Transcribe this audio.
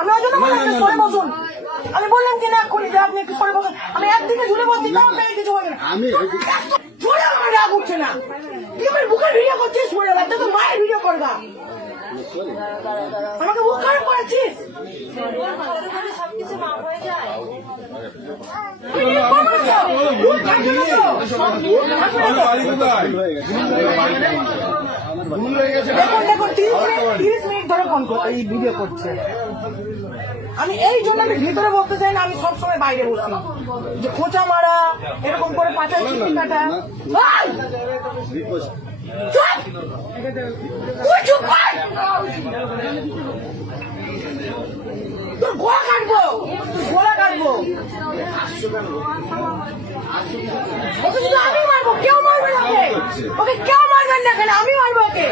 আমি ওই জন্য বললাম সরে বসুন। আমি বললাম কিনা এক্ষুনি যে আপনি একটু সরে বসুন। আমি একদিকে ঝুলে বলছি তাও মেরে কিছু হবে না। জোরে আমার রাগ উঠছে না। তুই আমার বুকের ভিডিও করছিস, সরে রাখতে তো মায়ের ভিডিও করবা। আমাকে বুক খারাপ করেছিস। দেখুন 30 মিনিট ধরে এই ভিডিও করছে। আমি এই জন্য আমি ভিতরে বলতে চাই না, আমি সবসময় বাইরে বসি যে খোঁচা মারা এরকম করে পাচার চিঠি কাটা। তোর গোলা কাটবো, গোলা কাটবো। ওকে শুধু আমি মারবো, কেউ মারবে না ওকে। ওকে কেউ মারবেন না, কেন আমি মারবো ওকে।